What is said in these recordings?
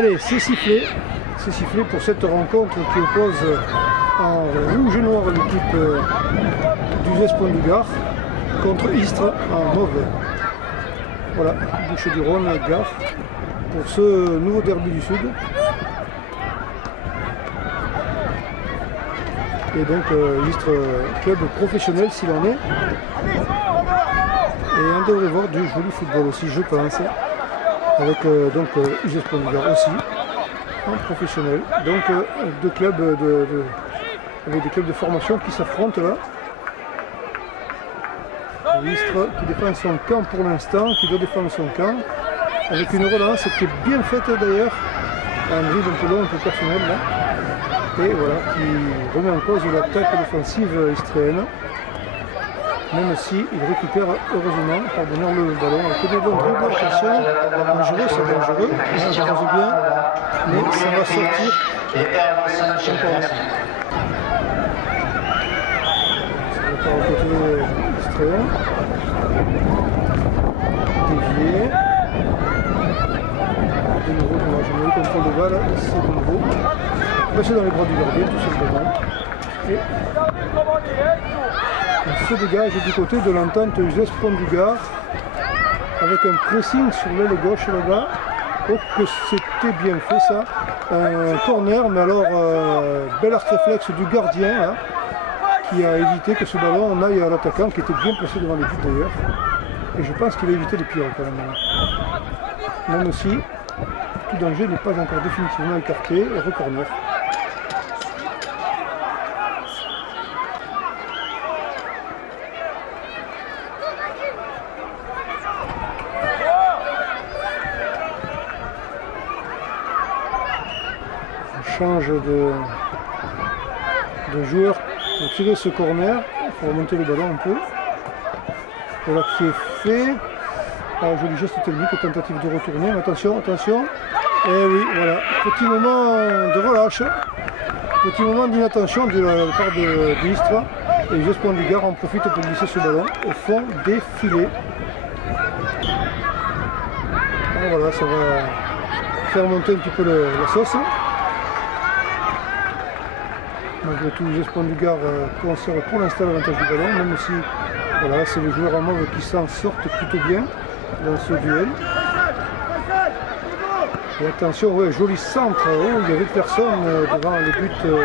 Allez, c'est sifflé pour cette rencontre qui oppose en rouge et noir l'équipe du Zespon du Gard contre Istres en mauve. Voilà, Bouches-du-Rhône, Gard, pour ce nouveau derby du Sud. Et donc Istres, club professionnel s'il en est. Et on devrait voir du joli football aussi, je pense. Avec donc Zespon du Gard aussi, en professionnel. Donc deux clubs avec des clubs de formation qui s'affrontent là. Istres qui défend son camp pour l'instant, qui doit défendre son camp, avec une relance qui est bien faite d'ailleurs, un dribble un peu long, un peu personnel là. Et voilà, qui remet en cause l'attaque défensive istréenne, même si il récupère heureusement parvenir le ballon. Un peu de bon dribble, attention, dangereux, c'est dangereux, ça passe bien, mais ça va sortir. C'est le part au côté istréen, dévié. De nouveau, je mets le contrôle de balle, c'est de nouveau. Passer dans les bras du gardien tout simplement. Et on se dégage du côté de l'entente Zespon du Gard avec un pressing sur l'aile gauche là-bas. Oh que c'était bien fait ça. Un corner, mais alors bel arc réflexe du gardien là, qui a évité que ce ballon aille à l'attaquant qui était bien placé devant les buts d'ailleurs. Et je pense qu'il a évité les pires quand même. Même si tout danger n'est pas encore définitivement écarté et recorner. Change de joueur pour tirer ce corner, pour remonter le ballon un peu. Voilà qui est fait. Un joli geste technique, tentative de retourner. Attention, attention. Et oui, voilà. Petit moment de relâche. Petit moment d'inattention de la part de Istres. Et Zespon du Gard en profite pour glisser ce ballon au fond des filets. Et voilà, ça va faire monter un petit peu la sauce. Malgré tout, Zespon du Gard conserve pour l'instant l'avantage du ballon, même si voilà, c'est les joueurs en mauve qui s'en sortent plutôt bien dans ce duel. Et attention, ouais, joli centre, oh, il n'y avait personne devant les buts de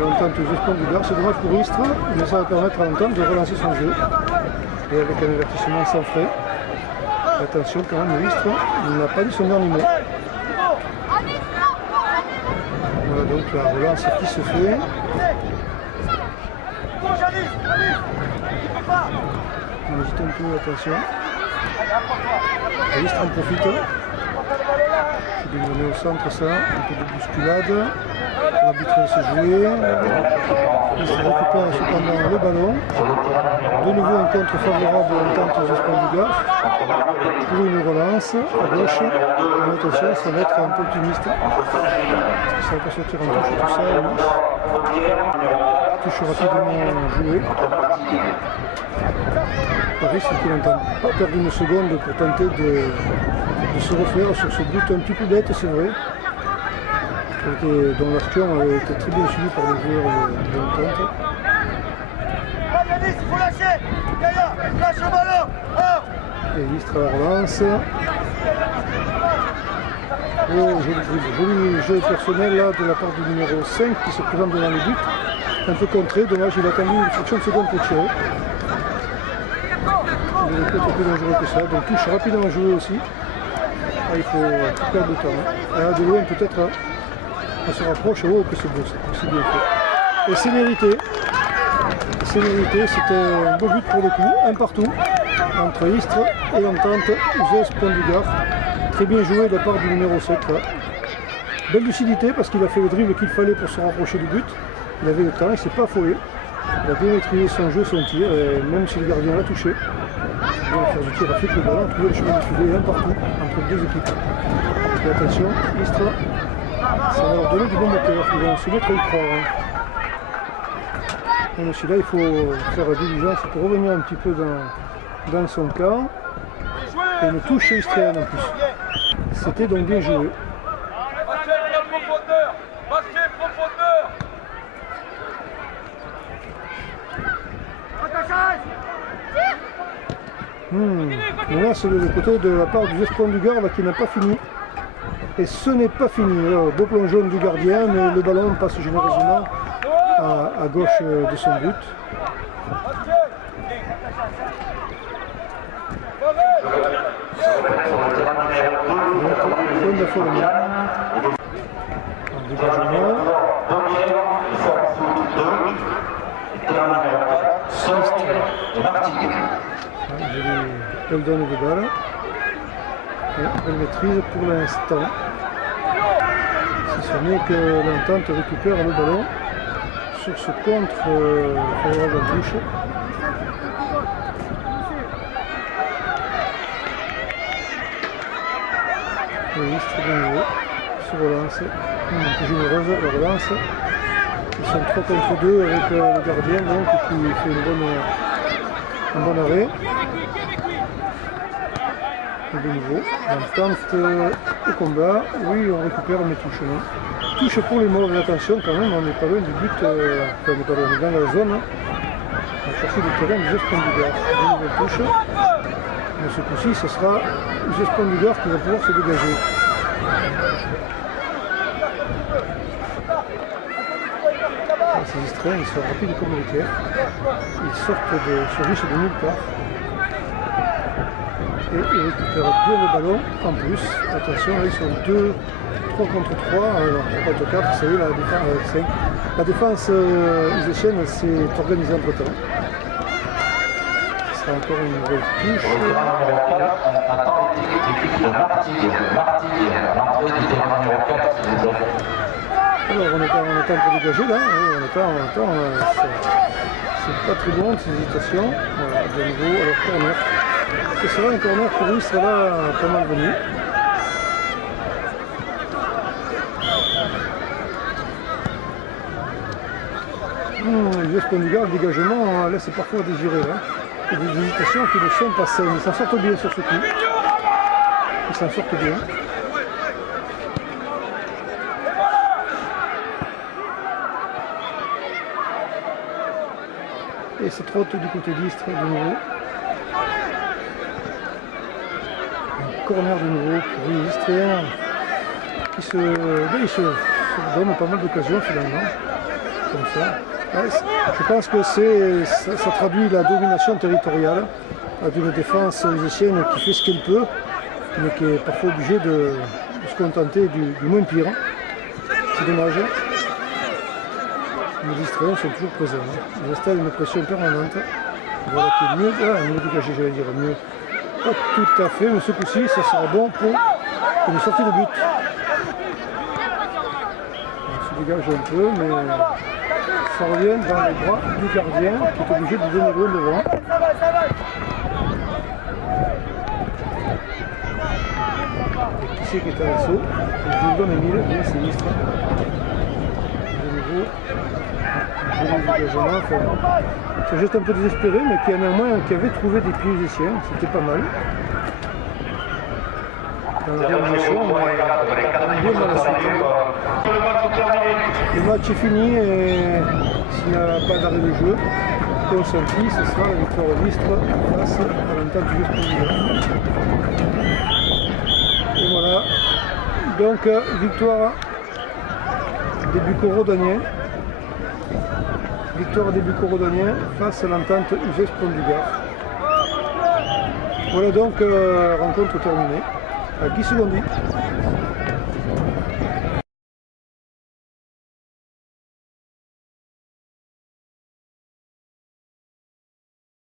l'entente Zespon du Gard. C'est dommage pour Istres, mais ça va permettre à l'entente de relancer son jeu. Et avec un avertissement sans frais. Attention quand même, Istres n'a pas dit son dernier mot. Voilà donc la relance qui se fait. On hésite un peu, attention. Istres en profite. C'est bien donné au centre ça, un peu de bousculade. L'arbitre va se jouer. Istres récupère cependant le ballon. De nouveau un contre favorable à l'entente Zespon du Gard. Pour une relance à gauche. Mais attention, ça va être un peu optimiste. Ça va pas sortir en touche tout ça. Oui. Touche rapidement jouée. Paris, c'est qu'il n'entend pas perdre une seconde pour tenter de se refaire sur ce but un petit peu bête, c'est vrai. Dont l'action avait été très bien suivie par les joueurs de l'entente. Et Istres à la relance. Oh, joli jeu personnel là, de la part du numéro 5 qui se présente devant le but. Un peu contré, dommage, il a attendu une fraction de seconde pour tirer. Il est peut-être plus dangereux que ça, donc touche rapidement joué aussi. Ah, il faut perdre de temps. Ah, de loin peut-être, on se rapproche, oh que c'est beau ça, c'est bien fait. Et c'est mérité. C'est mérité, c'était un beau but pour le coup, un partout entre Istres et l'entente Zespon du Gard. Très bien joué de la part du numéro 7 là. Belle lucidité parce qu'il a fait le dribble qu'il fallait pour se rapprocher du but. Il avait le temps, il ne s'est pas affolé. Il a bien maîtrisé son jeu, son tir, et même si le gardien l'a touché, il a fait du tir, a fait que le ballon, trouvé le chemin du filet un partout entre les deux équipes. Et attention, Istres, ça va leur donner du bon moteur, ils vont se mettre à y croire. Même si là il faut faire la diligence pour revenir un petit peu dans son camp. Et une touche istréenne en plus. C'était donc bien joué. Là, c'est le côté de la part du Espoir du Gard qui n'a pas fini. Et ce n'est pas fini. Alors, beau plongeon du gardien, mais le ballon passe généreusement à gauche de son but. Point de folie. Un dégagement. Elle donne des balles. Elle maîtrise pour l'instant. Si ce n'est que l'entente récupère le ballon sur ce contre favorable en touche. Oui, c'est très bien joué. Se relance. Un peu généreuse la relance. Ils sont 3 contre 2 avec le gardien donc, qui fait un bon arrêt. Et de nouveau, on tente au combat. Oui, on récupère mes touches. Touche pour les morts, attention quand même, on n'est pas loin du but, enfin on n'est pas loin, on est dans la zone. On va chercher le terrain du Espoir du Gard. Une nouvelle touche. Mais ce coup-ci, ce sera Espoir du Gard qui va pouvoir se dégager. Ces distraits, ils sont rapides comme l'éclair. Ils surgissent de nulle part. Et ils récupèrent bien le ballon en plus. Attention, là ils sont 3 contre 3, 3 contre 4, ça y est, la défense iséchienne s'est organisée entre temps. Ce sera encore une nouvelle touche. Alors on attend pour dégager là, on attend, c'est pas très bon ces hésitations. Voilà, de nouveau, alors corner. Ce sera un corner pour lui, ça va pas mal venu. Les Espoirs du Gard, le dégagement laisse parfois désirer. Hein. Il y a des hésitations qui ne sont pas saines. Ils s'en sortent bien sur ce coup. Ils s'en sortent bien. Et c'est trotte du côté d'Istres de nouveau. Un corner de nouveau pour les Istriens qui se donne pas mal d'occasions finalement. Comme ça. Ouais, je pense que ça traduit la domination territoriale d'une défense iséchienne qui fait ce qu'elle peut, mais qui est parfois obligée de se contenter du moins pire. C'est dommage. Les Istriens sont toujours présents. Ils installent une pression permanente. Voilà qui est mieux. Ah, mieux dégagé, j'allais dire mieux. Pas tout à fait, mais ce coup-ci, ça sera bon pour une sortie de but. On se dégage un peu, mais ça revient dans les bras du gardien qui est obligé de donner loin devant. Et qui c'est qui est à l'assaut? Je vous donne Emile, bien sinistre. De nouveau. C'est juste un peu désespéré, mais qui avait trouvé des pieds iséchiens, c'était pas mal. Dans la réalisation, on est bien dans la suite. Le match est fini et s'il n'y a pas d'arrêt de jeu, consenti, ce sera la victoire d'Istres face à l'entente du Espoir. Et voilà, donc victoire des Bucco-Rodaniens. Victoire des Bucco-Rodaniens face à l'entente Espoir du Gard. Voilà donc rencontre terminée. À 10 secondes.